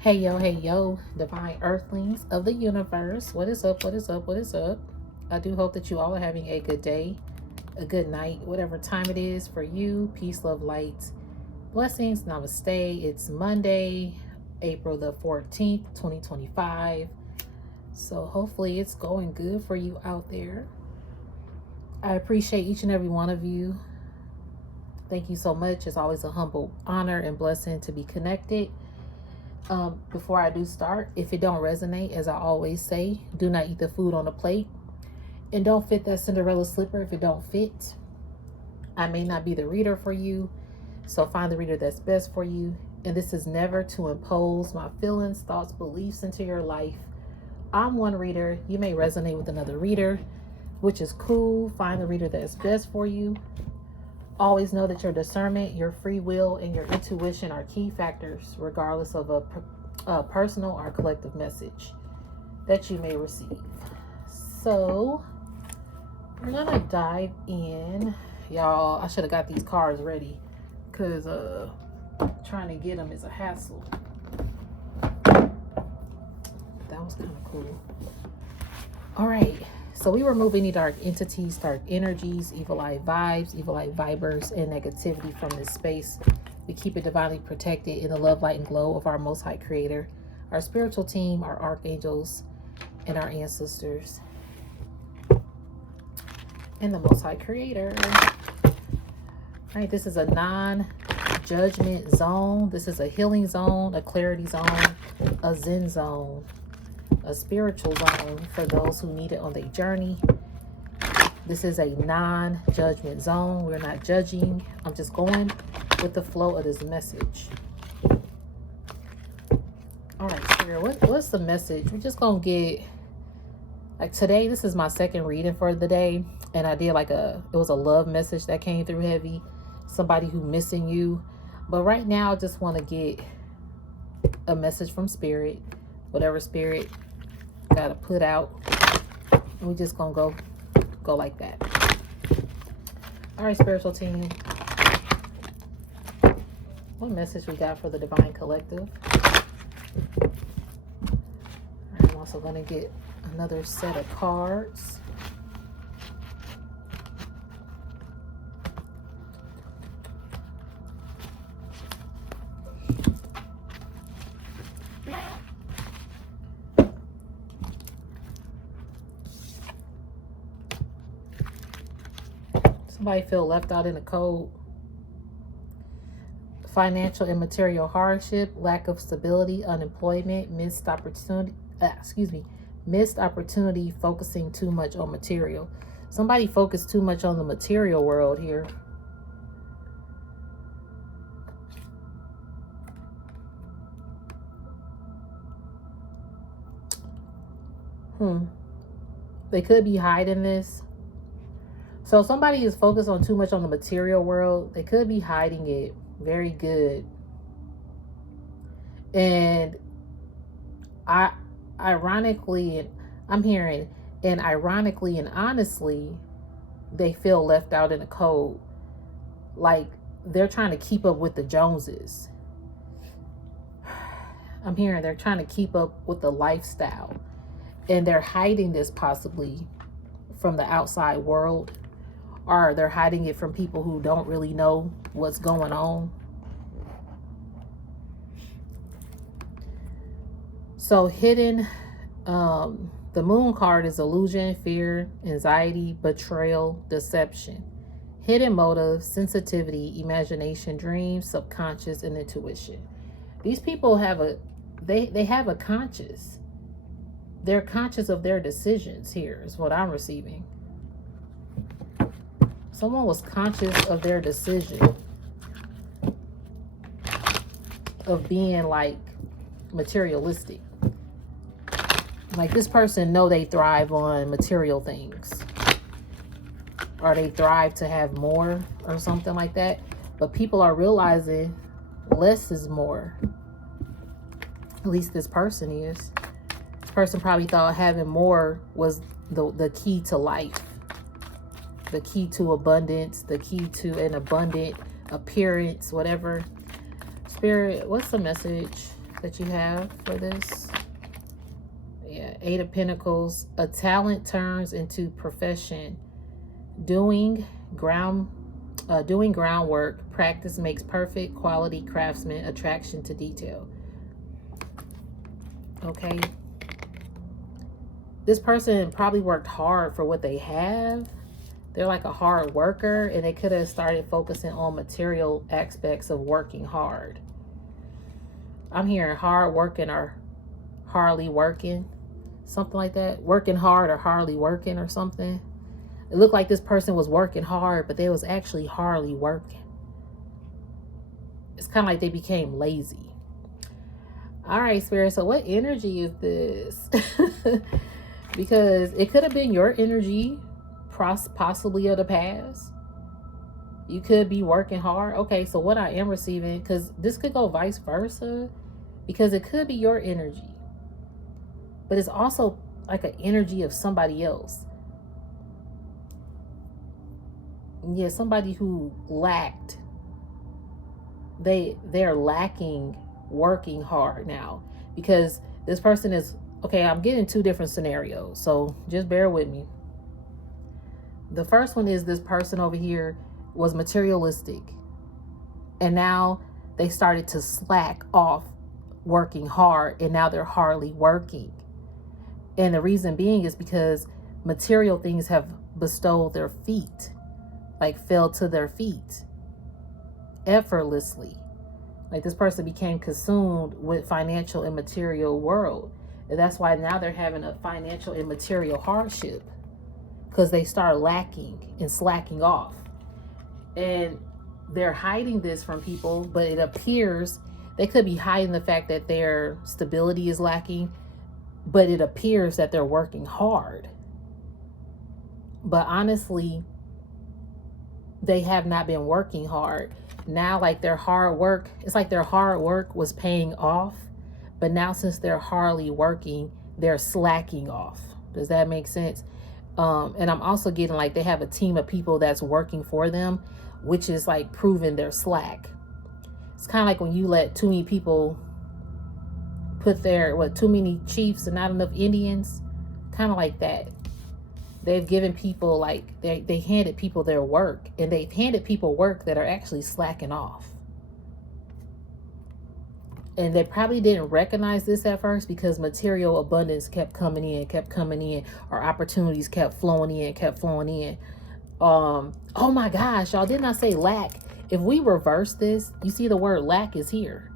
Hey yo, divine earthlings of the universe. What is up? What is up? What is up? I do hope that you all are having a good day, a good night, whatever time it is for you. Peace, love, light, blessings. Namaste. It's Monday, April the 14th, 2025. So hopefully it's going good for you out there. I appreciate each and every one of you. Thank you so much. It's always a humble honor and blessing to be connected. Before I do start, if it don't resonate, as I always say, do not eat the food on the plate, and don't fit that Cinderella slipper if it don't fit. I may not be the reader for you, so find the reader that's best for you. And this is never to impose my feelings, thoughts, beliefs into your life. I'm one reader. You may resonate with another reader, which is cool. Find the reader that's best for you. Always know that your discernment, your free will, and your intuition are key factors, regardless of a personal or collective message that you may receive. So, we're gonna dive in. Y'all, I should have got these cards ready because trying to get them is a hassle. That was kind of cool. All right. So we remove any dark entities, dark energies, evil eye vibes, evil eye vibers, and negativity from this space. We keep it divinely protected in the love, light, and glow of our Most High Creator, our spiritual team, our archangels, and our ancestors, and the Most High Creator. All right, this is a non-judgment zone. This is a healing zone, a clarity zone, a zen zone, a spiritual zone for those who need it on their journey. This is a non-judgment zone. We're not judging. I'm just going with the flow of this message. All right, Spirit, what's the message? We're just gonna get, like, today, this is my second reading for the day, and I did it was a love message that came through heavy, somebody who missing you. But right now, I just want to get a message from Spirit, whatever Spirit gotta put out. We're just gonna go like that. All right, spiritual team, what message we got for the divine collective? I'm also gonna get another set of cards. Somebody feel left out in the cold. Financial and material hardship, lack of stability, unemployment, missed opportunity, focusing too much on material. Somebody focused too much on the material world here. They could be hiding this. So somebody is focused on too much on the material world. They could be hiding it. Very good. And ironically, I'm hearing, and ironically and honestly, they feel left out in the cold. Like they're trying to keep up with the Joneses. I'm hearing they're trying to keep up with the lifestyle. And they're hiding this possibly from the outside world. Or they're hiding it from people who don't really know what's going on. So hidden, the moon card is illusion, fear, anxiety, betrayal, deception. Hidden motive, sensitivity, imagination, dreams, subconscious, and intuition. These people have they have a conscious. They're conscious of their decisions here is what I'm receiving. Someone was conscious of their decision of being like materialistic. Like this person know they thrive on material things. Or they thrive to have more or something like that. But people are realizing less is more. At least this person is. This person probably thought having more was the key to life. The key to abundance, the key to an abundant appearance, whatever. Spirit, what's the message that you have for this. Yeah, Eight of Pentacles. A talent turns into profession. Doing groundwork. Practice makes perfect. Quality craftsman. Attraction to detail. Okay. This person probably worked hard for what they have. They're like a hard worker, and they could have started focusing on material aspects of working hard. I'm hearing hard working or hardly working. Something like that. Working hard or hardly working or something. It looked like this person was working hard, but they was actually hardly working. It's kind of like they became lazy. All right, Spirit. So what energy is this? Because it could have been your energy, possibly of the past. You could be working hard. Okay, so what I am receiving, because this could go vice versa, because it could be your energy, but it's also like an energy of somebody else. Yeah, somebody who lacked. They're lacking working hard now, because this person is, okay, I'm getting two different scenarios, so just bear with me. The first one is this person over here was materialistic, and now they started to slack off working hard, and now they're hardly working. And the reason being is because material things have bestowed their feet, like fell to their feet effortlessly. Like this person became consumed with financial and material world. And that's why now they're having a financial and material hardship, because they start lacking and slacking off. And they're hiding this from people, but it appears they could be hiding the fact that their stability is lacking, but it appears that they're working hard. But honestly, they have not been working hard. Now, like their hard work, it's like their hard work was paying off, but now since they're hardly working, they're slacking off. Does that make sense? And I'm also getting like they have a team of people that's working for them, which is like proving their slack. It's kind of like when you let too many people put too many chiefs and not enough Indians, kind of like that. They've given people, like, they handed people their work, and they've handed people work that are actually slacking off. And they probably didn't recognize this at first, because material abundance kept coming in, or opportunities kept flowing in. Oh my gosh, y'all, didn't I say lack? If we reverse this, you see the word lack is here.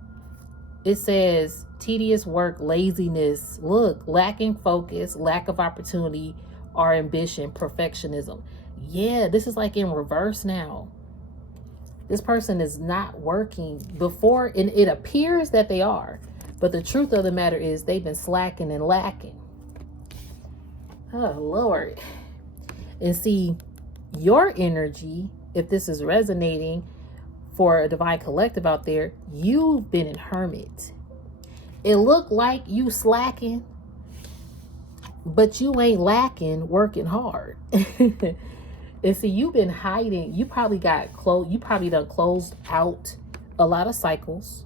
It says tedious work, laziness, look, lacking focus, lack of opportunity, or ambition, perfectionism. Yeah, this is like in reverse now. This person is not working before, and it appears that they are, but the truth of the matter is they've been slacking and lacking. Oh Lord. And see, your energy, if this is resonating for a divine collective out there, you've been in hermit. It looked like you slacking, but you ain't lacking working hard. And see, you've been hiding. You probably done closed out a lot of cycles.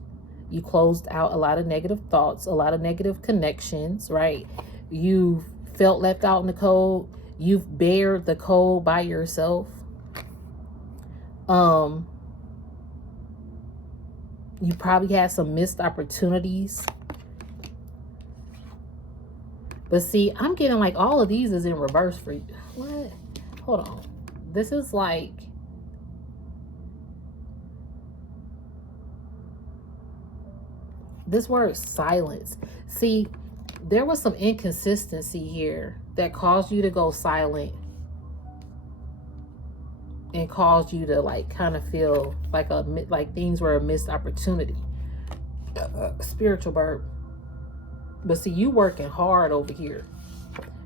You closed out a lot of negative thoughts, a lot of negative connections, right? You've felt left out in the cold. You've bared the cold by yourself. You probably had some missed opportunities. But see, I'm getting like all of these is in reverse for you. What? Hold on. This is like, this word silence. See, there was some inconsistency here that caused you to go silent and caused you to like kind of feel like things were a missed opportunity. Spiritual burp. But see, you working hard over here.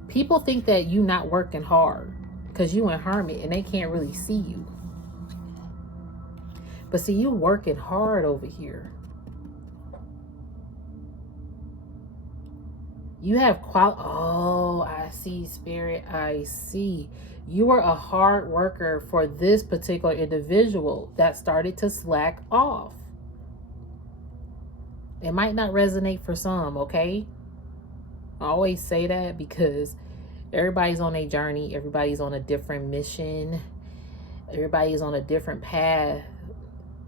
People think that you not working hard because you in hermit and they can't really see you. But see, you working hard over here. You have oh, I see, Spirit. I see. You are a hard worker for this particular individual that started to slack off. It might not resonate for some, okay? I always say that because everybody's on a journey. Everybody's on a different mission. Everybody's on a different path.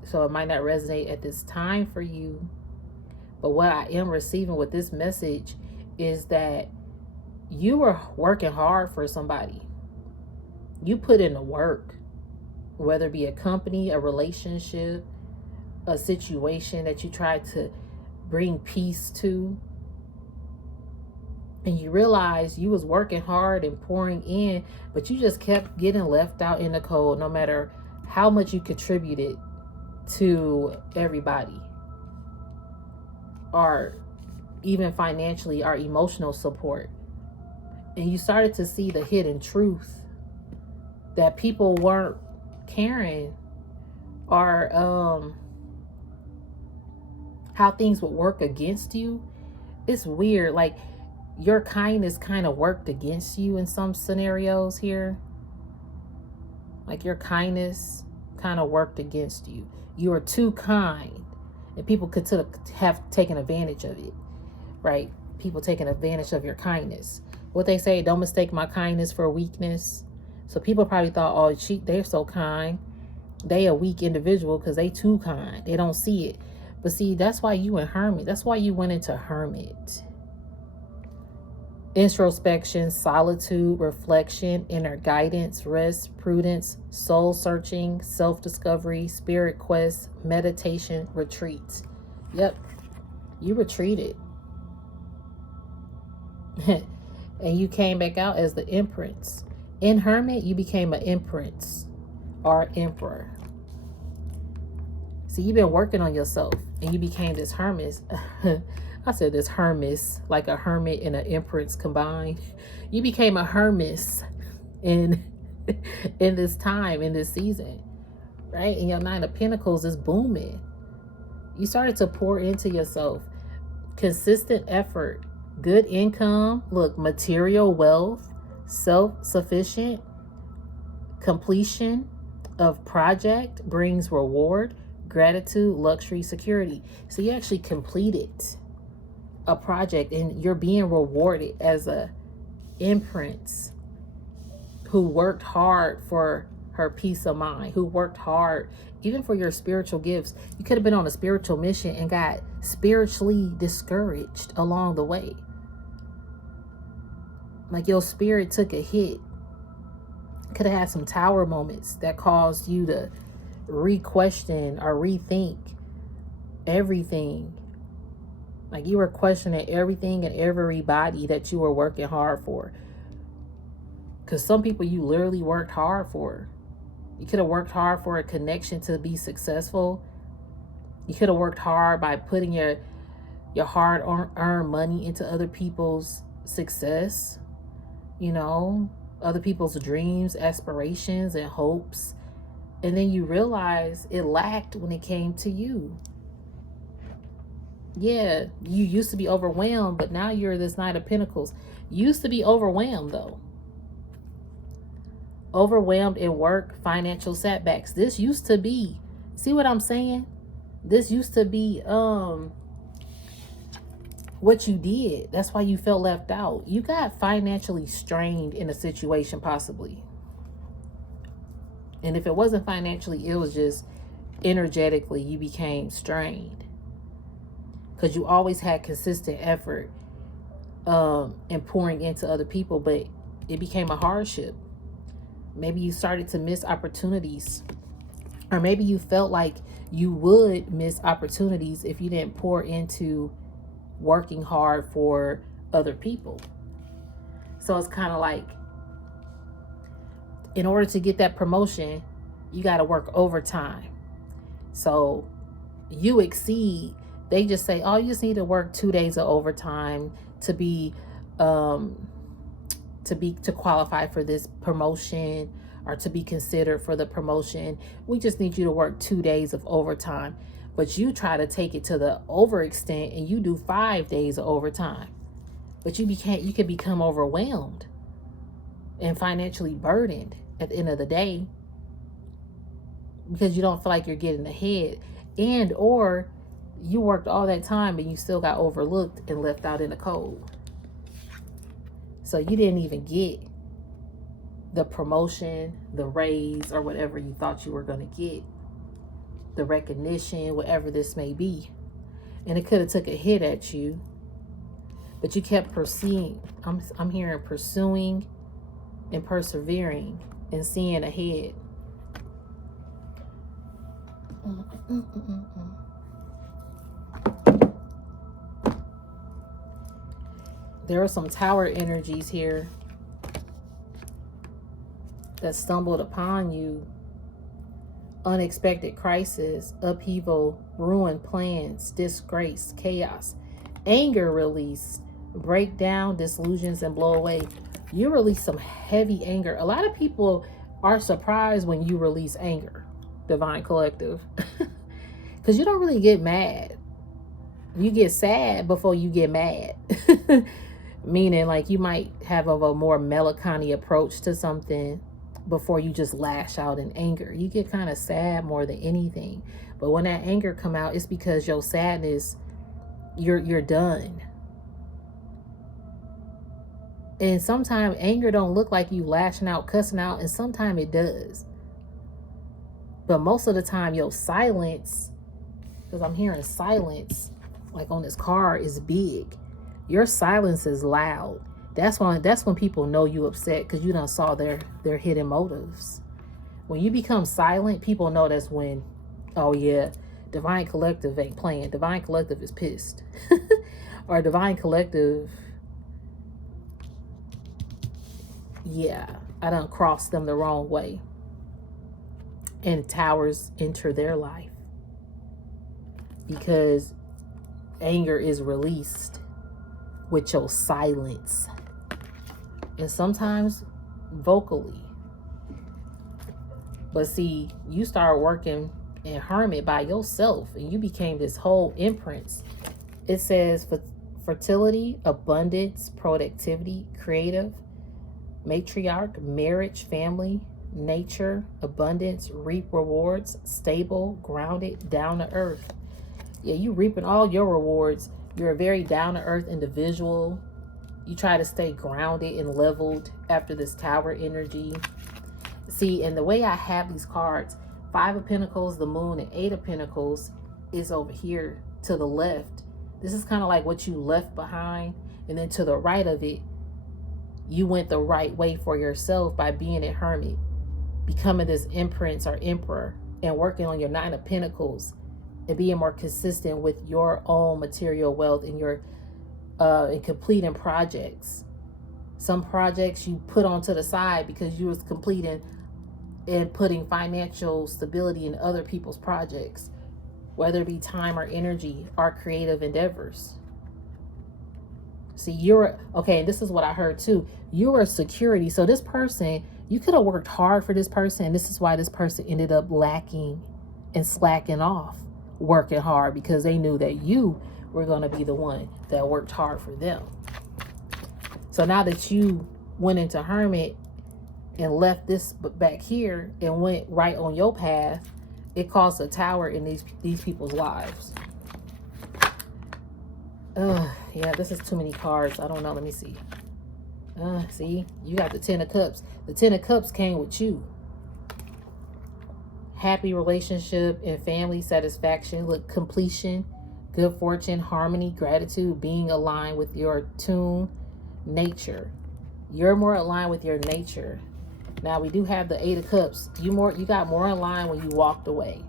So it might not resonate at this time for you. But what I am receiving with this message is that you were working hard for somebody. You put in the work, whether it be a company, a relationship, a situation that you tried to bring peace to. And you realize you was working hard and pouring in, but you just kept getting left out in the cold no matter how much you contributed to everybody, or even financially, or emotional support. And you started to see the hidden truth that people weren't caring, or how things would work against you. It's weird. Like, your kindness kind of worked against you in some scenarios here. Like, your kindness kind of worked against you. You were too kind, and people could have taken advantage of it, right? People taking advantage of your kindness. What they say, don't mistake my kindness for weakness. So people probably thought, oh, they're so kind. They a weak individual because they too kind. They don't see it. But see, that's why you in hermit. That's why you went into hermit. Introspection, solitude, reflection, inner guidance, rest, prudence, soul searching, self-discovery, spirit quest, meditation, retreats. Yep, you retreated. And you came back out as the empress. In hermit, you became an empress or emperor. See, you've been working on yourself and you became this hermit. I said this hermit, like a hermit and an empress combined. You became a hermit in this time, in this season, right? And your 9 of Pentacles is booming. You started to pour into yourself. Consistent effort, good income, look, material wealth, self-sufficient, completion of project brings reward, gratitude, luxury, security. So you actually completed a project and you're being rewarded as a empress who worked hard for her peace of mind, who worked hard even for your spiritual gifts. You could have been on a spiritual mission and got spiritually discouraged along the way. Like, your spirit took a hit. Could have had some tower moments that caused you to re-question or rethink everything. Like, you were questioning everything and everybody that you were working hard for. Because some people you literally worked hard for. You could have worked hard for a connection to be successful. You could have worked hard by putting your hard-earned money into other people's success. You know, other people's dreams, aspirations, and hopes. And then you realize it lacked when it came to you. Yeah, you used to be overwhelmed, but now you're this 9 of Pentacles. You used to be overwhelmed, though. Overwhelmed in work, financial setbacks. This used to be, see what I'm saying? This used to be what you did. That's why you felt left out. You got financially strained in a situation, possibly. And if it wasn't financially, it was just energetically you became strained. Because you always had consistent effort and pouring into other people, but it became a hardship. Maybe you started to miss opportunities, or maybe you felt like you would miss opportunities if you didn't pour into working hard for other people. So it's kind of like, in order to get that promotion, you got to work overtime. So you exceed. They just say, oh, you just need to work 2 days of overtime to qualify for this promotion, or to be considered for the promotion. We just need you to work 2 days of overtime. But you try to take it to the overextent and you do 5 days of overtime. But you can become overwhelmed and financially burdened at the end of the day, because you don't feel like you're getting ahead, and or You worked all that time and you still got overlooked and left out in the cold. So you didn't even get the promotion, the raise, or whatever you thought you were going to get, the recognition, whatever this may be. And it could have took a hit at you, but you kept pursuing. I'm hearing pursuing and persevering and seeing ahead. There are some tower energies here that stumbled upon you. Unexpected crisis, upheaval, ruined plans, disgrace, chaos, anger released, breakdown, disillusions, and blow away. You release some heavy anger. A lot of people are surprised when you release anger, Divine Collective, because you don't really get mad. You get sad before you get mad. Meaning, like, you might have a more melancholy approach to something before you just lash out in anger. You get kind of sad more than anything. But when that anger come out, it's because your sadness, you're done. And sometimes anger don't look like you lashing out, cussing out, and sometimes it does. But most of the time, your silence, because I'm hearing silence, like on this card, is big. Your silence is loud. That's when people know you upset, because you done saw their hidden motives. When you become silent, people know that's when, oh yeah, Divine Collective ain't playing. Divine Collective is pissed. Or Divine Collective, yeah, I done crossed them the wrong way. And towers enter their life. Because anger is released with your silence. And sometimes vocally. But see, you start working in hermit by yourself, and you became this whole imprint. It says fertility, abundance, productivity, creative, matriarch, marriage, family, nature, abundance, reap rewards, stable, grounded, down to earth. Yeah, you reaping all your rewards. You're a very down to earth individual. You try to stay grounded and leveled after this tower energy. See, and the way I have these cards, 5 of Pentacles, the Moon, and 8 of Pentacles is over here to the left. This is kind of like what you left behind. And then to the right of it, you went the right way for yourself by being a hermit, becoming this empress or emperor, and working on your 9 of Pentacles and being more consistent with your own material wealth and your and completing projects. Some projects you put onto the side because you was completing and putting financial stability in other people's projects, whether it be time or energy or creative endeavors. See, you're okay, and this is what I heard too. You're a security. So this person, you could have worked hard for this person, and this is why this person ended up lacking and slacking off working hard, because they knew that you were going to be the one that worked hard for them. So now that you went into hermit and left this back here and went right on your path, it caused a tower in these people's lives. Yeah, this is too many cards. I don't know. Let me see. See, you got the 10 of Cups. The 10 of Cups came with you. Happy relationship and family satisfaction. Look, completion, good fortune, harmony, gratitude, being aligned with your tune, nature. You're more aligned with your nature. Now we do have the 8 of Cups. You got more in line when you walked away.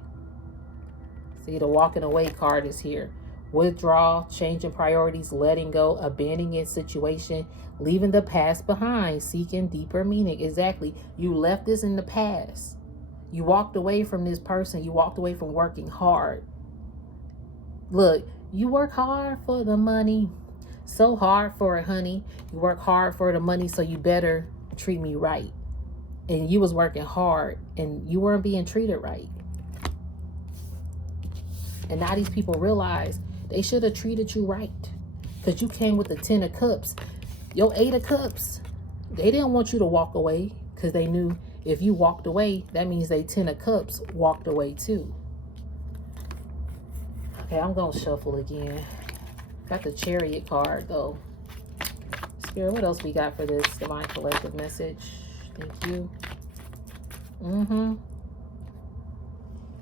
See, the walking away card is here. Withdraw, changing priorities, letting go, abandoning a situation, leaving the past behind, seeking deeper meaning. Exactly. You left this in the past. You walked away from this person. You walked away from working hard. Look, you work hard for the money. So hard for it, honey. You work hard for the money, so you better treat me right. And you was working hard and you weren't being treated right. And now these people realize they should have treated you right, because you came with the 10 of Cups. Your 8 of Cups, they didn't want you to walk away, because they knew if you walked away, that means they 10 of Cups walked away too. Okay, I'm going to shuffle again. Got the Chariot card, though. Spirit, what else we got for this Divine Collective message? Thank you.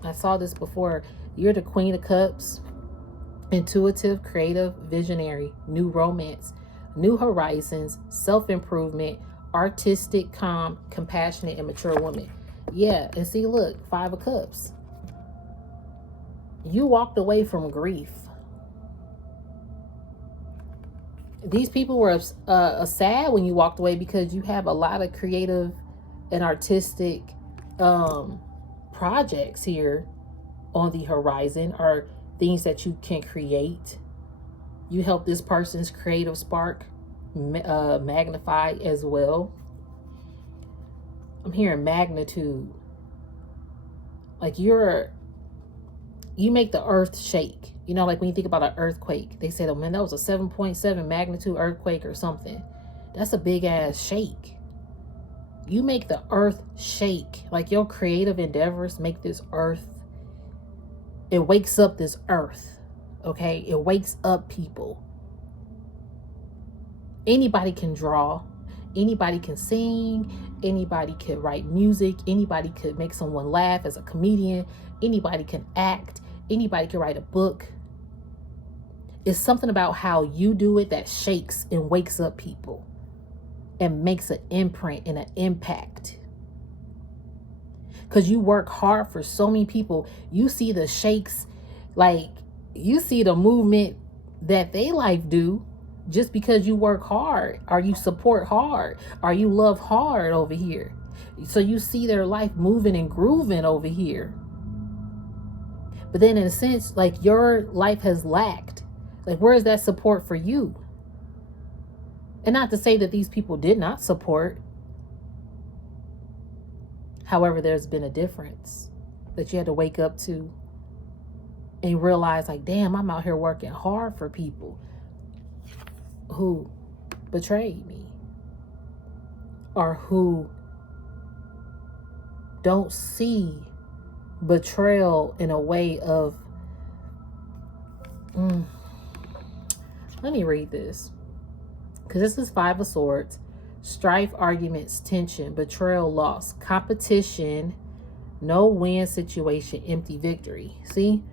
I saw this before. You're the Queen of Cups. Intuitive, creative, visionary, new romance, new horizons, self-improvement, artistic, calm, compassionate, and mature woman. Yeah, and see, look, 5 of Cups. You walked away from grief. These people were sad when you walked away because you have a lot of creative and artistic projects here on the horizon, or things that you can create. You help this person's creative spark magnify as well. I'm hearing magnitude. Like you make the earth shake. You know, like when you think about an earthquake, they said, oh man, that was a 7.7 magnitude earthquake or something. That's a big ass shake. You make the earth shake. Like your creative endeavors make this earth. It wakes up this earth. Okay? It wakes up people. Anybody can draw. Anybody can sing. Anybody can write music. Anybody could make someone laugh as a comedian. Anybody can act. Anybody can write a book. It's something about how you do it that shakes and wakes up people and makes an imprint and an impact. Because you work hard for so many people. You see the shakes, like you see the movement that they life do just because you work hard, or you support hard, or you love hard over here. So you see their life moving and grooving over here. But then in a sense, like your life has lacked. Like, where is that support for you? And not to say that these people did not support. However, there's been a difference that you had to wake up to and realize, like, damn, I'm out here working hard for people who betrayed me, or who don't see betrayal in a way of let me read this, because this is 5 of Swords. Strife, arguments, tension, betrayal, loss, competition, no win situation, empty victory. See?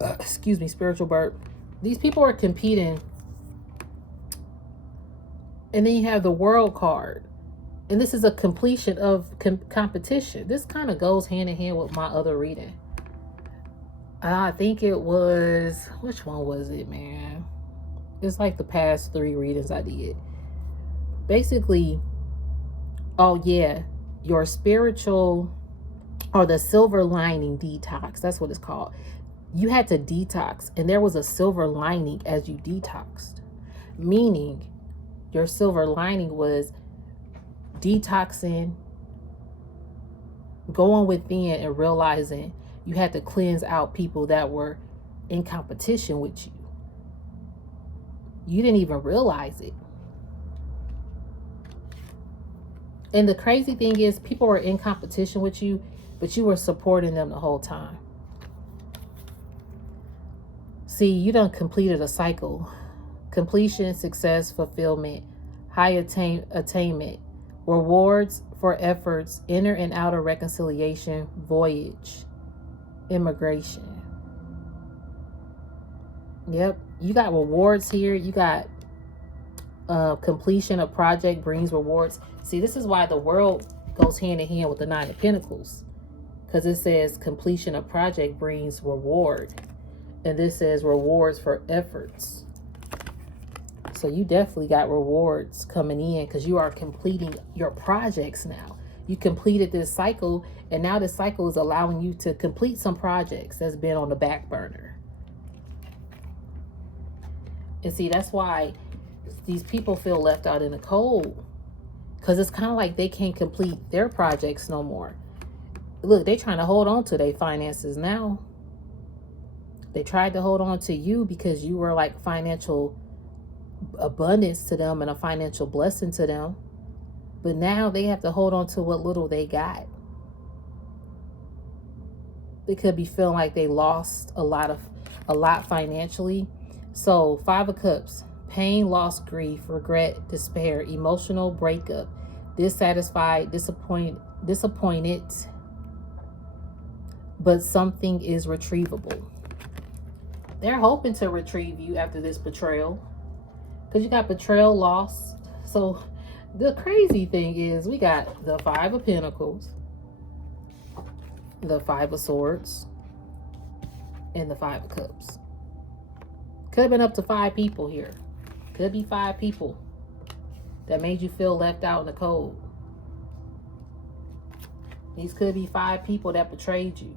Excuse me, spiritual burp. These people are competing. And then you have the World card. And this is a completion of competition. This kind of goes hand in hand with my other reading. I think it was, which one was it, man? It's like the past 3 readings I did. Basically, oh yeah, your spiritual, or the silver lining detox. That's what it's called. You had to detox, and there was a silver lining as you detoxed. Meaning, your silver lining was detoxing, going within and realizing you had to cleanse out people that were in competition with you. You didn't even realize it. And the crazy thing is, people were in competition with you, but you were supporting them the whole time. See, you done completed a cycle. Completion, success, fulfillment, high attainment, rewards for efforts, inner and outer reconciliation, voyage, immigration. Yep, you got rewards here. You got completion of project brings rewards. See, this is why the World goes hand in hand with the 9 of Pentacles, because it says completion of project brings reward, and this says rewards for efforts. So you definitely got rewards coming in, because you are completing your projects now. You completed this cycle, and now this cycle is allowing you to complete some projects that's been on the back burner. And see, that's why these people feel left out in the cold, because it's kind of like they can't complete their projects no more. Look, they're trying to hold on to their finances now. They tried to hold on to you because you were like financial abundance to them and a financial blessing to them. But now they have to hold on to what little they got. They could be feeling like they lost a lot of a lot financially. So 5 of Cups, pain, loss, grief, regret, despair, emotional breakup, dissatisfied, disappointed, but something is retrievable. They're hoping to retrieve you after this betrayal, because you got betrayal, loss. So the crazy thing is we got the 5 of Pentacles, the 5 of Swords, and the 5 of Cups. Could have been up to 5 people here. Could be 5 people that made you feel left out in the cold. These could be 5 people that betrayed you.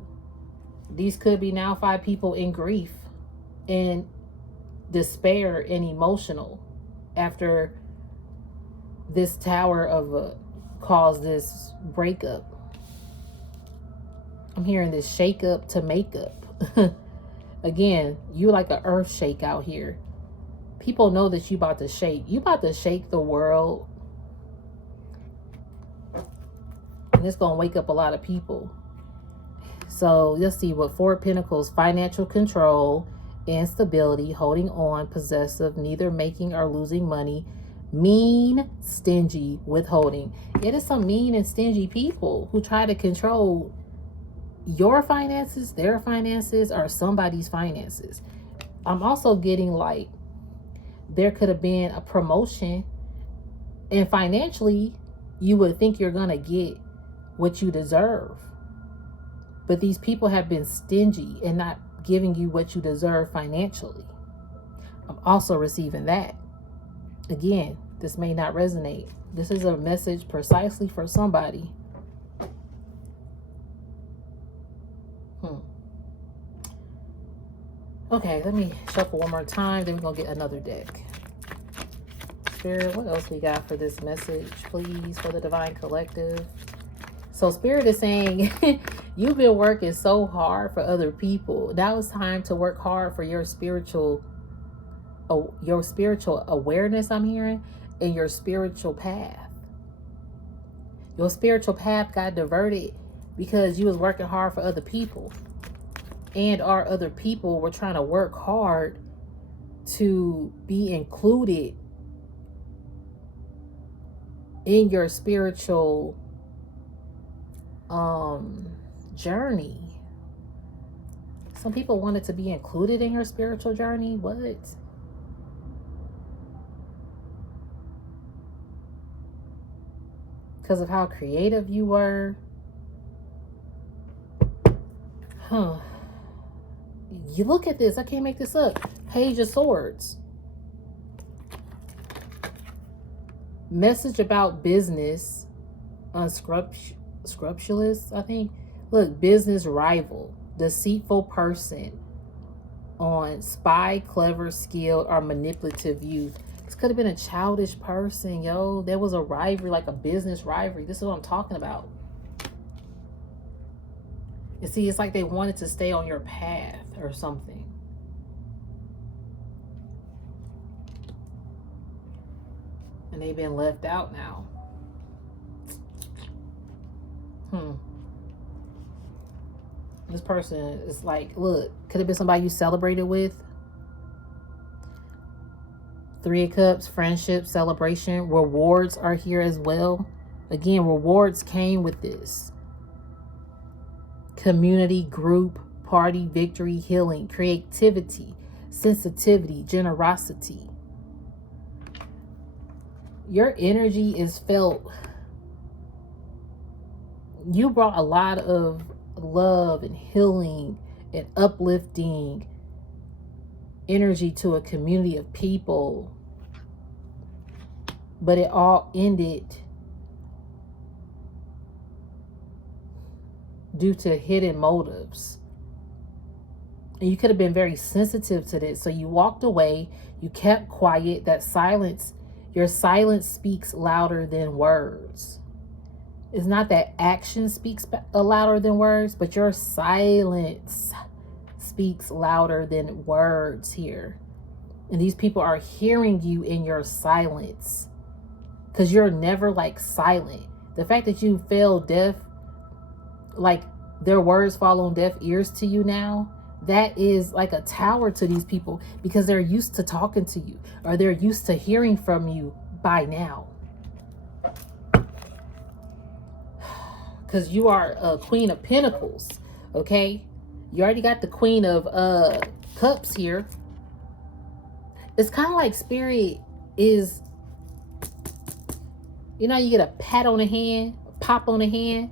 These could be now 5 people in grief and despair and emotional after this tower of caused this breakup. I'm hearing this shake up to make up. Again, you like an earth shake out here. People know that you about to shake. You about to shake the world. And it's going to wake up a lot of people. So let's see what 4 of Pentacles, financial control, instability, holding on, possessive, neither making or losing money, mean, stingy, withholding. It is some mean and stingy people who try to control your finances, their finances, or somebody's finances. I'm also getting like there could have been a promotion, and financially you would think you're gonna get what you deserve, but these people have been stingy and not giving you what you deserve financially. I'm also receiving that. Again, this may not resonate. This is a message precisely for somebody. Okay, let me shuffle one more time, then we're going to get another deck. Spirit, what else we got for this message, please, for the Divine Collective? So Spirit is saying, you've been working so hard for other people. Now it's time to work hard for your spiritual awareness, I'm hearing, and your spiritual path. Your spiritual path got diverted because you was working hard for other people. And our other people were trying to work hard to be included in your spiritual journey. Some people wanted to be included in your spiritual journey. What? Because of how creative you were. Huh. You look at this. I can't make this up. Page of Swords. Message about business. Unscrupulous, I think. Look, business rival. Deceitful person. On spy, clever, skilled, or manipulative youth. This could have been a childish person, yo. There was a rivalry, like a business rivalry. This is what I'm talking about. You see, it's like they wanted to stay on your path or something. And they've been left out now. This person is like, look, could have been somebody you celebrated with. 3 of Cups, friendship, celebration, rewards are here as well. Again, rewards came with this. Community, group, party, victory, healing, creativity, sensitivity, generosity. Your energy is felt. You brought a lot of love and healing and uplifting energy to a community of people. But it all ended due to hidden motives. And you could have been very sensitive to this. So you walked away, you kept quiet. That silence, your silence speaks louder than words. It's not that action speaks louder than words, but your silence speaks louder than words here. And these people are hearing you in your silence, because you're never like silent. The fact that you fell deaf, like their words fall on deaf ears to you now, that is like a tower to these people because they're used to talking to you or they're used to hearing from you by now. Because you are a Queen of Pentacles, okay? You already got the Queen of Cups here. It's kind of like Spirit is, you know, you get a pat on the hand, a pop on the hand.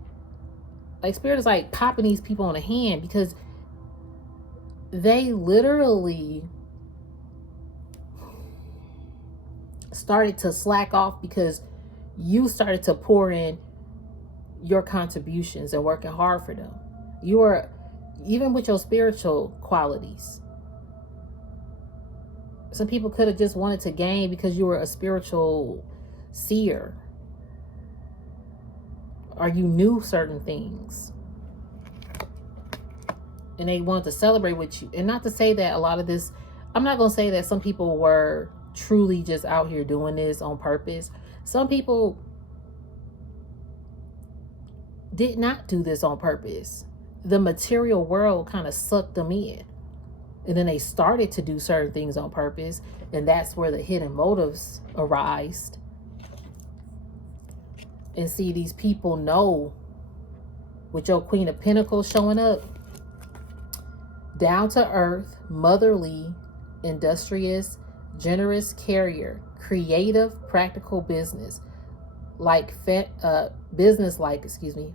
Like Spirit is like popping these people on the hand because they literally started to slack off because you started to pour in your contributions and working hard for them. You are, even with your spiritual qualities, some people could have just wanted to gain because you were a spiritual seer or you knew certain things and they wanted to celebrate with you. And not to say that a lot of this, I'm not going to say that some people were truly just out here doing this on purpose. Some people did not do this on purpose. The material world kind of sucked them in. And then they started to do certain things on purpose. And that's where the hidden motives arise. And see, these people know, with your Queen of Pentacles showing up, down to earth, motherly, industrious, generous carrier, creative, practical business,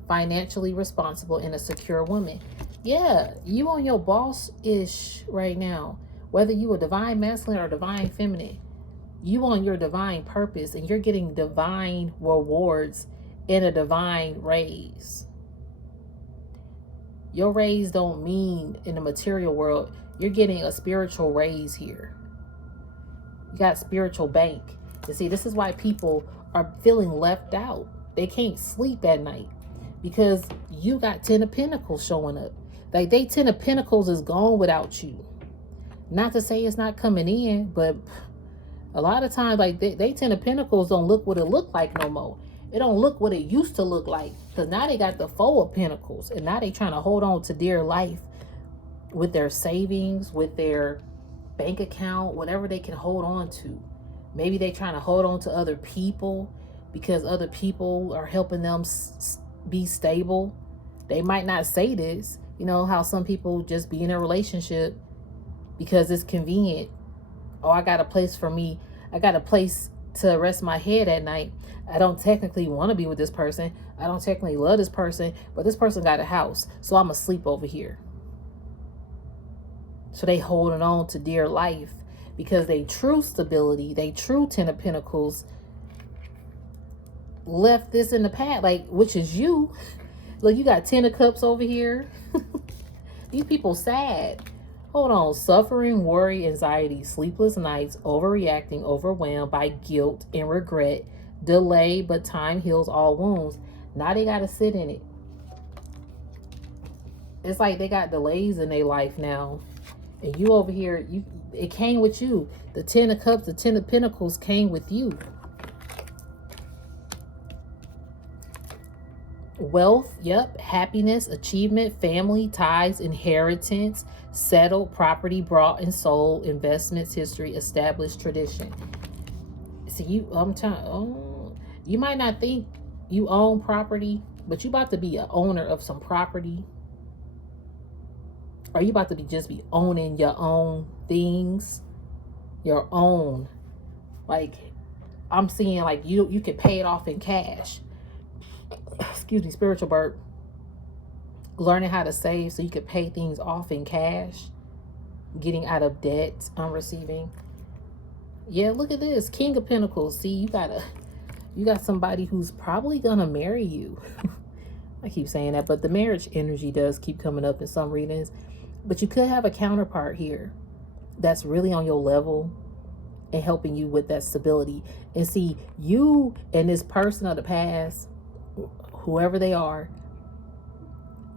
financially responsible and a secure woman. Yeah, you on your boss-ish right now. Whether you a divine masculine or divine feminine, you on your divine purpose and you're getting divine rewards in a divine raise. Your raise don't mean in the material world. You're getting a spiritual raise here. You got spiritual bank. You see, this is why people are feeling left out. They can't sleep at night because you got 10 of Pentacles showing up. Like, they 10 of Pentacles is gone without you. Not to say it's not coming in, but a lot of times, like, they 10 of Pentacles don't look what it looked like no more. It don't look what it used to look like because now they got the 4 of Pentacles and now they trying to hold on to dear life with their savings, with their bank account, whatever they can hold on to. Maybe they trying to hold on to other people because other people are helping them be stable. They might not say this. You know how some people just be in a relationship because it's convenient. Oh, I got a place for me. I got a place to rest my head at night. I don't technically want to be with this person. I don't technically love this person, but this person got a house, so I'm going to sleep over here. So they holding on to dear life because they true stability, they true 10 of Pentacles left this in the past, like, which is you. Look, you got 10 of Cups over here. These people sad. Hold on. Suffering, worry, anxiety, sleepless nights, overreacting, overwhelmed by guilt and regret, delay, but time heals all wounds. Now they got to sit in it. It's like they got delays in their life now. And you over here, it came with you. The 10 of Cups, the 10 of Pentacles came with you. Wealth, yep. Happiness, achievement, family, ties, inheritance, settled, property, brought and sold, investments, history, established, tradition. See, you might not think you own property, but you about to be an owner of some property. Or you about to just be owning your own things. Your own. Like, I'm seeing like you can pay it off in cash. Excuse me, spiritual bird. Learning how to save so you could pay things off in cash. Getting out of debt, receiving. Yeah, look at this. King of Pentacles. See, you got somebody who's probably gonna marry you. I keep saying that, but the marriage energy does keep coming up in some readings. But you could have a counterpart here that's really on your level and helping you with that stability. And see, you and this person of the past, whoever they are,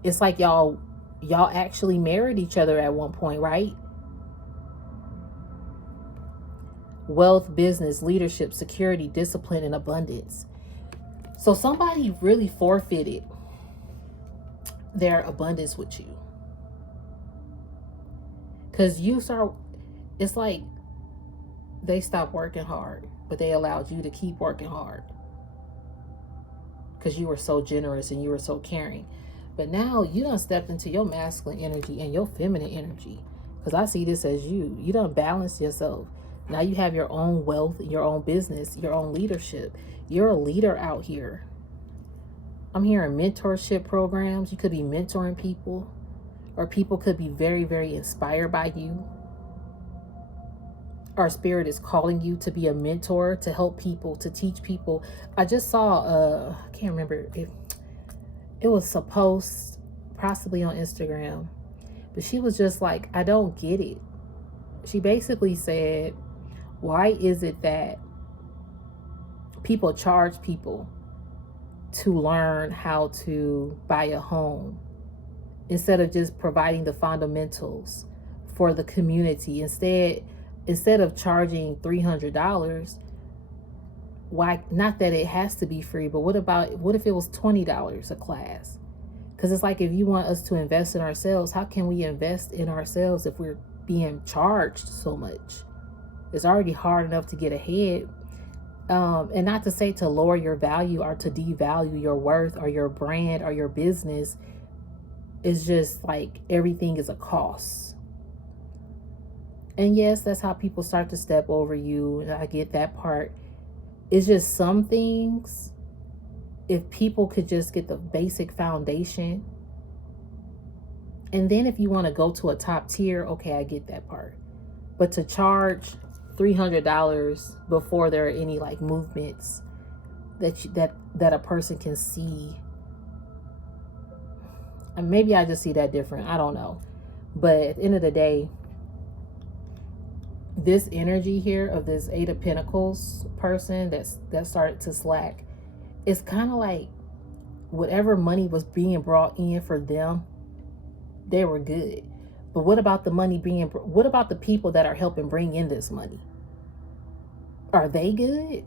it's like y'all actually married each other at one point, right? Wealth, business, leadership, security, discipline, and abundance. So somebody really forfeited their abundance with you. Because it's like they stopped working hard, but they allowed you to keep working hard. Because you were so generous and you were so caring. But now you done stepped into your masculine energy and your feminine energy. Because I see this as you done balanced yourself. Now you have your own wealth, your own business, your own leadership. You're a leader out here. I'm hearing mentorship programs. You could be mentoring people, or people could be very, very inspired by you. Our spirit is calling you to be a mentor, to help people, to teach people. I just saw, I can't remember if it was a post, possibly on Instagram, but she was just like, I don't get it. She basically said, why is it that people charge people to learn how to buy a home instead of just providing the fundamentals for the community? Instead of charging $300, why, not that it has to be free, but what if it was $20 a class? Because it's like, if you want us to invest in ourselves, how can we invest in ourselves if we're being charged so much? It's already hard enough to get ahead. And not to say to lower your value or to devalue your worth or your brand or your business. It's just like everything is a cost. And yes, that's how people start to step over you. I get that part. It's just some things, if people could just get the basic foundation. And then if you want to go to a top tier, okay, I get that part. But to charge $300 before there are any like movements that a person can see, and maybe I just see that different. I don't know. But at the end of the day, this energy here of this Eight of Pentacles person that started to slack, it's kind of like whatever money was being brought in for them, they were good. But what about what about the people that are helping bring in this money? Are they good?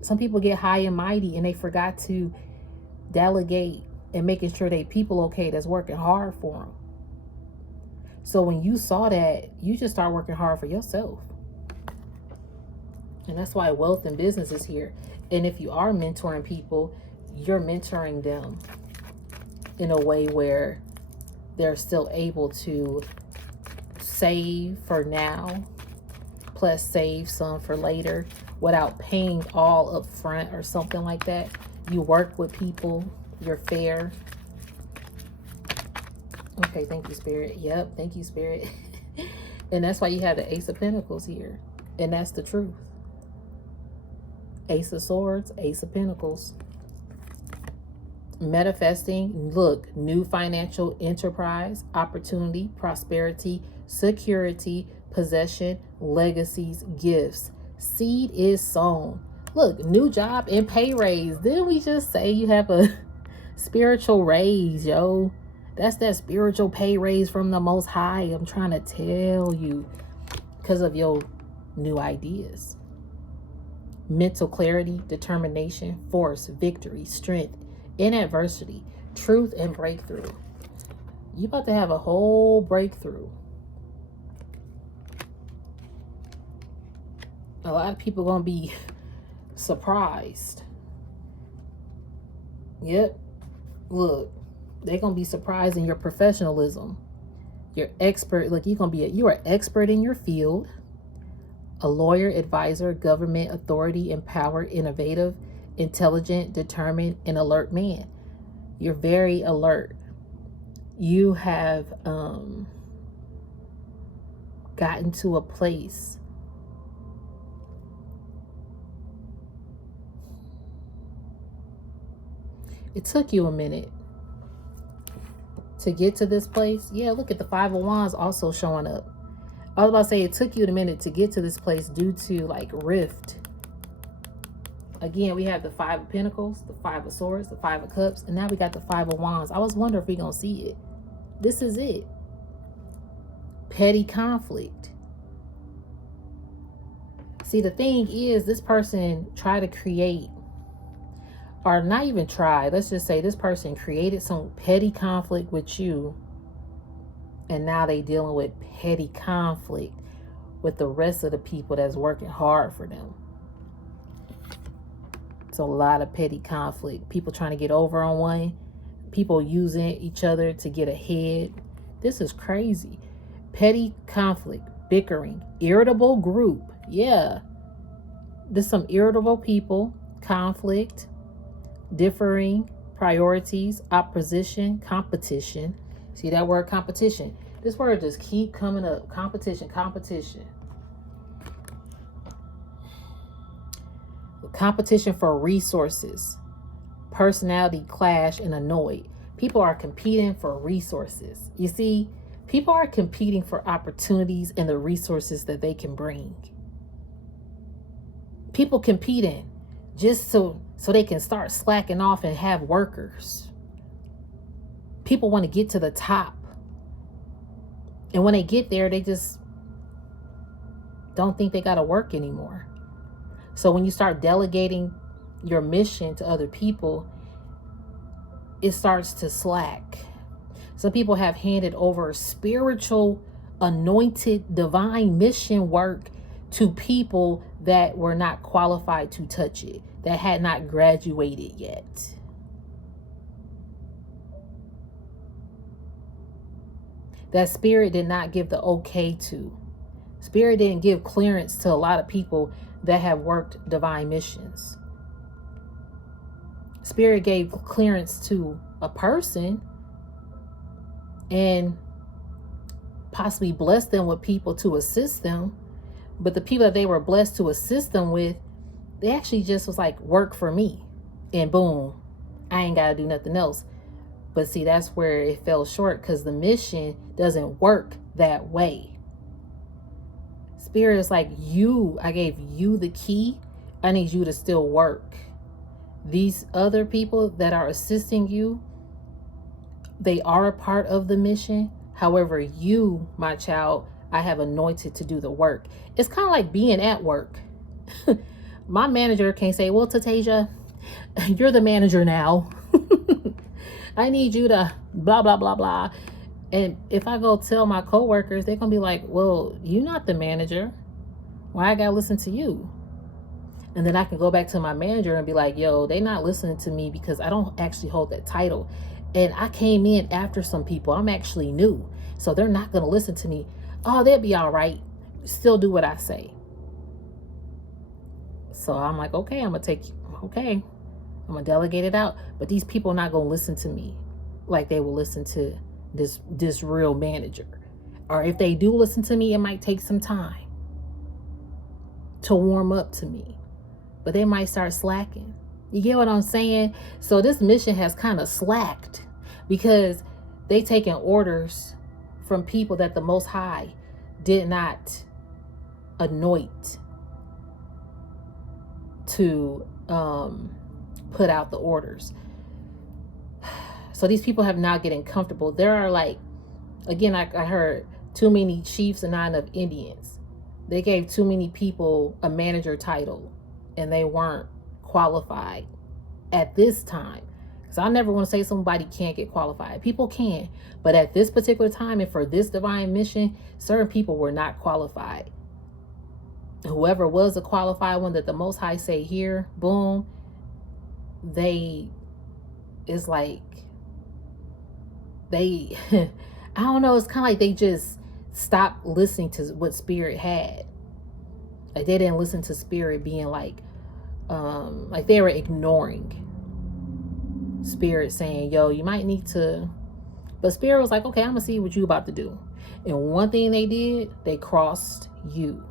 Some people get high and mighty and they forgot to delegate and making sure they people okay that's working hard for them. So when you saw that, you just start working hard for yourself. And that's why wealth and business is here. And if you are mentoring people, you're mentoring them in a way where they're still able to save for now, plus save some for later without paying all up front or something like that. You work with people, you're fair. Okay, thank you, Spirit. Yep, thank you, Spirit. And that's why you have the Ace of Pentacles here. And that's the truth. Ace of Swords, Ace of Pentacles. Manifesting, look, new financial enterprise, opportunity, prosperity, security, possession, legacies, gifts. Seed is sown. Look, new job and pay raise. Didn't we just say you have a spiritual raise, yo? That's that spiritual pay raise from the Most High. I'm trying to tell you, because of your new ideas. Mental clarity, determination, force, victory, strength, in adversity, truth, and breakthrough. You about to have a whole breakthrough. A lot of people gonna be surprised. Yep. Look, they're gonna be surprised in your professionalism. You're expert. Look, you are expert in your field. A lawyer, advisor, government, authority, empowered, innovative, intelligent, determined, and alert man. You're very alert. You have gotten to a place it took you a minute to get to this place. Yeah, look at the Five of Wands also showing up. I was about to say it took you a minute to get to this place due to like rift. Again, we have the Five of Pentacles, the Five of Swords, the Five of Cups, and now we got the Five of Wands. I was wondering if we're going to see it. This is it. Petty conflict. See, the thing is, this person tried to create, or not even try, let's just say this person created some petty conflict with you And now they dealing with petty conflict with the rest of the people that's working hard for them. It's a lot of petty conflict. People trying to get over on one. People using each other to get ahead. This is crazy. Petty conflict, bickering, irritable group. Yeah. There's some irritable people, conflict, differing, priorities, opposition, competition. See that word competition? This word just keep coming up. Competition, competition. Competition for resources, personality clash, and annoyed. People are competing for resources. You see, people are competing for opportunities and the resources that they can bring. People competing just so they can start slacking off and have workers. People want to get to the top. And when they get there, they just don't think they got to work anymore. So when you start delegating your mission to other people, it starts to slack. Some people have handed over spiritual, anointed, divine mission work to people that were not qualified to touch it, that had not graduated yet. That spirit did not give the okay to. Spirit didn't give clearance to a lot of people that have worked divine missions. Spirit gave clearance to a person and possibly blessed them with people to assist them. But the people that they were blessed to assist them with, they actually just was like, work for me. And boom, I ain't got to do nothing else. But see, that's where it fell short, because the mission doesn't work that way. Spirit is like, I gave you the key. I need you to still work. These other people that are assisting you, they are a part of the mission. However, you, my child, I have anointed to do the work. It's kind of like being at work. My manager can say, well, Tatasia, you're the manager now. I need you to blah, blah, blah, blah. And if I go tell my coworkers, they're going to be like, well, you're not the manager. Why I got to listen to you? And then I can go back to my manager and be like, yo, they not listening to me because I don't actually hold that title. And I came in after some people. I'm actually new. So they're not going to listen to me. Oh, they'll be all right. Still do what I say. So I'm like, okay, I'm going to delegate it out. But these people are not going to listen to me like they will listen to this real manager. Or if they do listen to me, it might take some time to warm up to me. But they might start slacking. You get what I'm saying? So this mission has kind of slacked because they taking orders from people that the Most High did not anoint to put out the orders. So these people have now getting comfortable. There are like, again, I heard too many chiefs and not enough Indians. They gave too many people a manager title and they weren't qualified at this time. Because I never want to say somebody can't get qualified. People can. But at this particular time and for this divine mission, certain people were not qualified. Whoever was a qualified one that the Most High say here, boom, I don't know, it's kind of like they just stopped listening to what Spirit had. Like they didn't listen to Spirit being like they were ignoring Spirit saying, yo, you might need to. But Spirit was like, okay, I'm gonna see what you about to do. And one thing they did, they crossed you,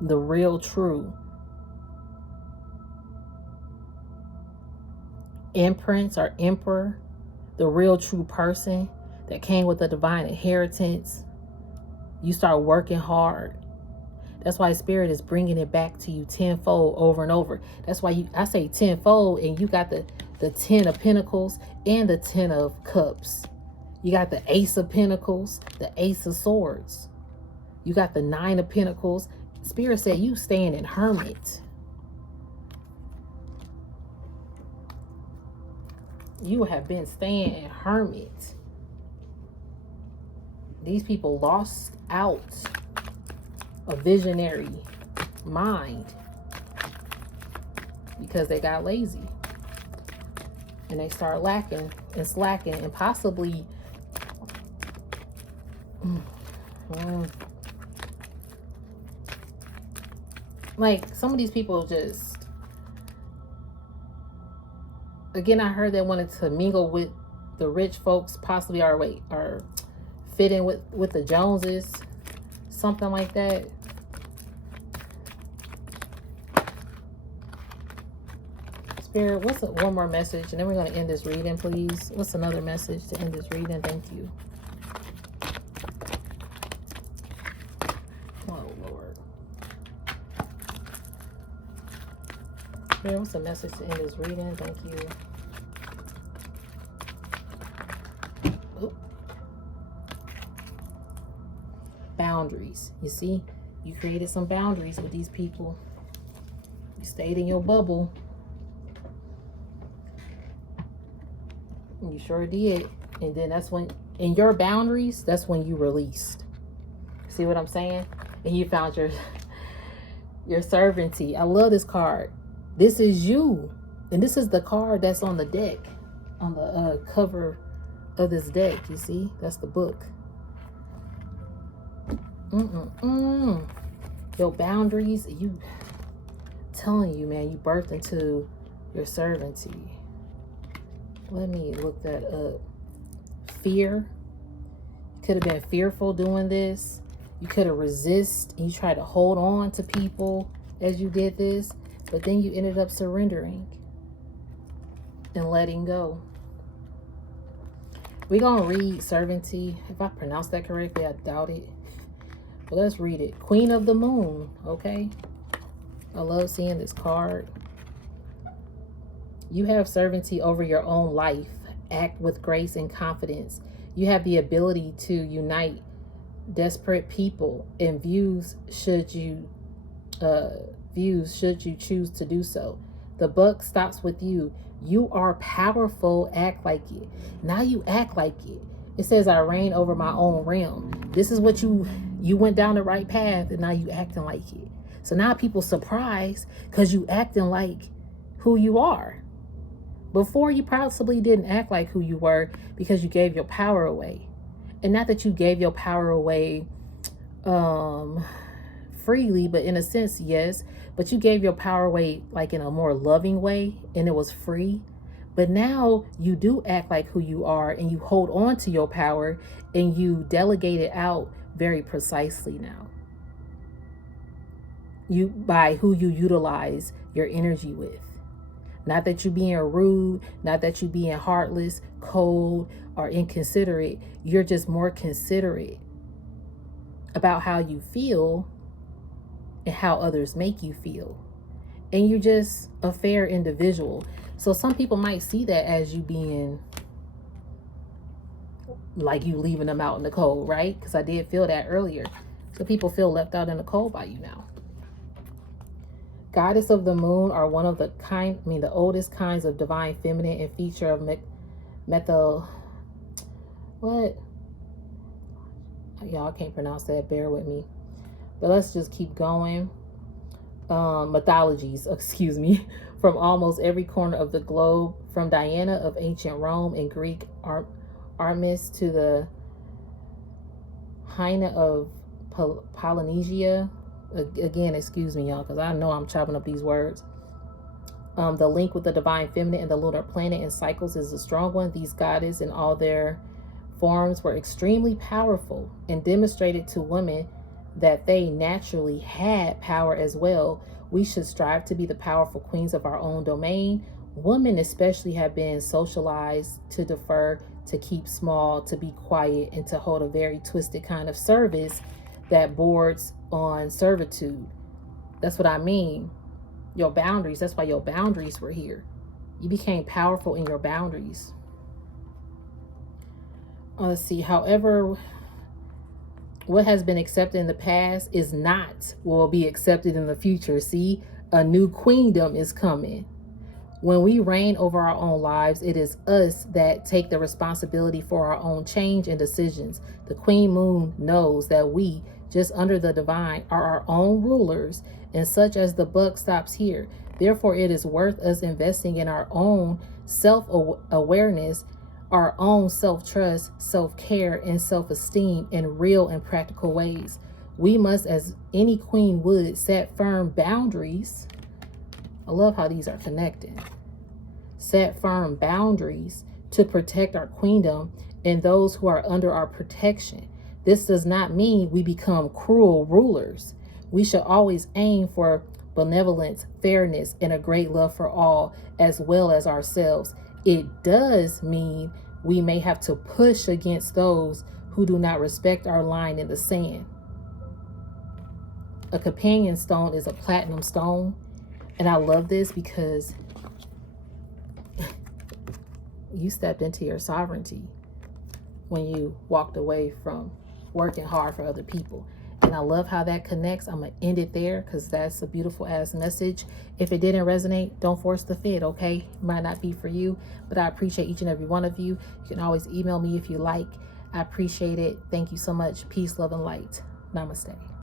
the real true imprints or emperor, the real true person that came with a divine inheritance. You start working hard. That's why Spirit is bringing it back to you tenfold over and over. That's why I say tenfold, and you got the 10 of Pentacles and the 10 of Cups. You got the Ace of Pentacles, the Ace of Swords. You got the 9 of Pentacles. Spirit said you staying in hermit. You have been staying in hermit. These people lost out a visionary mind because they got lazy. And they start lacking and slacking and possibly like some of these people just, again, I heard they wanted to mingle with the rich folks, possibly, or fit in with the Joneses, something like that. Spirit, what's one more message? And then we're going to end this reading, please. What's another message to end this reading? Thank you. Oh, Lord. Spirit, what's a message to end this reading? Thank you. Oop. Boundaries. You see, you created some boundaries with these people. You stayed in your bubble. You sure did. And then that's when, in your boundaries, that's when you released. See what I'm saying? And you found your servanty. I love this card. This is you. And this is the card that's on the deck, on the cover of this deck. You see? That's the book. Your boundaries, telling you, man, you birthed into your servanty. Let me look that up. Fear. You could have been fearful doing this. You could have resisted and you tried to hold on to people as you did this. But then you ended up surrendering and letting go. We're going to read servanty. If I pronounced that correctly, I doubt it. But let's read it. Queen of the Moon. Okay. I love seeing this card. You have servanty over your own life. Act with grace and confidence. You have the ability to unite desperate people and views should you choose to do so. The buck stops with you. You are powerful. Act like it. Now you act like it. It says, I reign over my own realm. This is what you went down the right path and now you acting like it. So now people surprised because you acting like who you are. Before, you possibly didn't act like who you were because you gave your power away. And not that you gave your power away freely, but in a sense, yes. But you gave your power away like in a more loving way, and it was free. But now you do act like who you are, and you hold on to your power, and you delegate it out very precisely now. By who you utilize your energy with. Not that you're being rude, not that you're being heartless, cold, or inconsiderate. You're just more considerate about how you feel and how others make you feel. And you're just a fair individual. So some people might see that as you being like you leaving them out in the cold, right? Because I did feel that earlier. So people feel left out in the cold by you now. Goddess of the Moon are one of the oldest kinds of divine feminine and feature of y'all can't pronounce that, bear with me. But let's just keep going. Mythologies, from almost every corner of the globe, from Diana of ancient Rome and Greek Artemis to the Hyena of Polynesia. Again, excuse me, y'all, because I know I'm chopping up these words. The link with the divine feminine and the lunar planet and cycles is a strong one. These goddesses in all their forms were extremely powerful and demonstrated to women that they naturally had power as well. We should strive to be the powerful queens of our own domain. Women especially have been socialized to defer, to keep small, to be quiet, and to hold a very twisted kind of service that boards on servitude. That's what I mean. Your boundaries. That's why your boundaries were here. You became powerful in your boundaries. Let's see. However, what has been accepted in the past is not will be accepted in the future. See, a new queendom is coming. When we reign over our own lives, it is us that take the responsibility for our own change and decisions. The Queen Moon knows that we, just under the divine, are our own rulers, and such as the buck stops here. Therefore, it is worth us investing in our own self-awareness, our own self-trust, self-care, and self-esteem in real and practical ways. We must, as any queen would, set firm boundaries. I love how these are connected. Set firm boundaries to protect our queendom and those who are under our protection. This does not mean we become cruel rulers. We should always aim for benevolence, fairness, and a great love for all, as well as ourselves. It does mean we may have to push against those who do not respect our line in the sand. A companion stone is a platinum stone. And I love this because you stepped into your sovereignty when you walked away from working hard for other people. And I love how that connects. I'm going to end it there because that's a beautiful ass message. If it didn't resonate, don't force the fit, okay? It might not be for you, but I appreciate each and every one of you. You can always email me if you like. I appreciate it. Thank you so much. Peace, love, and light. Namaste.